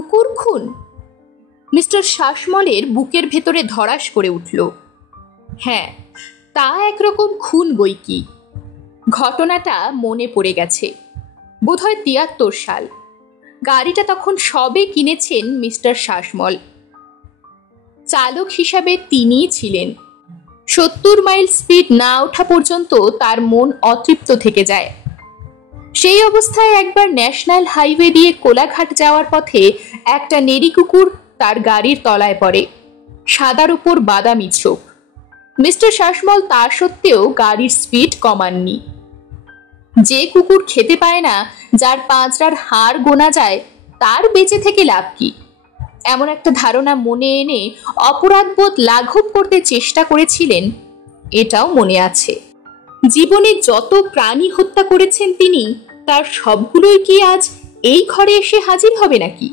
কুকুর খুন? মিস্টার শাসমলের বুকের ভেতরে ধড়াস করে উঠল। হ্যাঁ, তা একরকম খুন বই কি। ঘটনাটা মনে পড়ে গেছে। বোধহয় ৭৩ সাল। গাড়িটা তখন সবে কিনেছেন মিস্টার শাসমল। চালক হিসাবে তিনিই ছিলেন। ৭০ মাইল স্পিড না ওঠা পর্যন্ত তার মন অতৃপ্ত থেকে যায়। সেই অবস্থায় একবার ন্যাশনাল হাইওয়ে দিয়ে কোলাঘাট যাওয়ার পথে একটা নেড়ি কুকুর তার গাড়ির তলায় পড়ে। সাদার উপর বাদামি চোখ। মিস্টার শাসমল তা সত্ত্বেও গাড়ির স্পিড কমাননি। যে কুকুর খেতে পায় না, যার পাঁজরার হাড় গোনা যায়, তার বেঁচে থেকে লাভ কি? এমন একটা ধারণা মনে এনে অপরাধবোধ লাঘব করতে চেষ্টা করেছিলেন, এটাও মনে আছে। জীবনে যত প্রাণী হত্যা করেছেন তিনি, তার সবগুলোই কি আজ এই ঘরে এসে হাজির হবে নাকি?